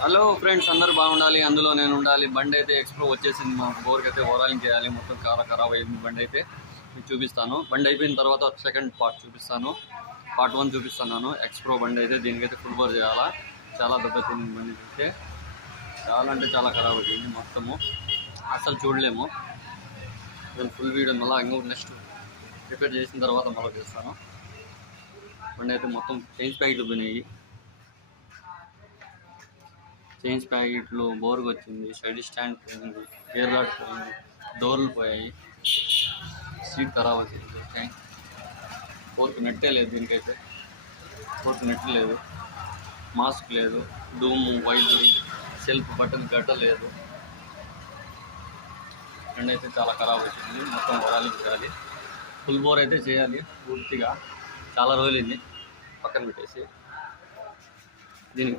Hello friends, అందరూ బాగుండాలి, అందులో నేను ఉండాలి. బండి అయితే ఎక్స్ప్రో వచ్చేసింది. మా బోర్కి అయితే ఓరాలింగ్ చేయాలి. మొత్తం ఖరాబ్ అయింది బండి అయితే. మీకు చూపిస్తాను. బండి అయిపోయిన తర్వాత సెకండ్ పార్ట్ చూపిస్తాను. పార్ట్ 1 చూపిస్తున్నాను. ఎక్స్ప్రో బండి అయితే దీనికైతే ఫుల్ బోర్ చేయాలా. చాలా దెబ్బతింది బండి అయితే. చాలా అంటే చాలా ఖరాబ్ అయిపోయింది మొత్తము. అసలు చూడలేము. నేను ఫుల్ వీడియో మళ్ళీ ఇంకో నెక్స్ట్ రిపేర్ చేసిన తర్వాత మళ్ళీ చేస్తాను. బండి అయితే మొత్తం చైన్స్ ప్యాకెట్లు పోయినాయి. చైన్స్ ప్యాకెట్లు బోర్గా వచ్చింది. సైడ్ స్టాండ్ పోయింది. గేర్ రాడ్ పోయింది. డోర్లు పోయాయి. సీట్ ఖరాబ్ వచ్చింది. ఫోర్క్ నెట్టే లేదు దీనికైతే. ఫోర్క్ నెట్ లేదు. మాస్క్ లేదు. డూము వైట్ సెల్ఫ్ బటన్ గడ్డ లేదు. బండి అయితే చాలా ఖరాబ్ వచ్చింది. మొత్తం ఓరాలింగ్ చేయాలి. ఫుల్ బోర్ అయితే చేయాలి పూర్తిగా. చాలా రోజులైంది పక్కన పెట్టేసి. దీనికి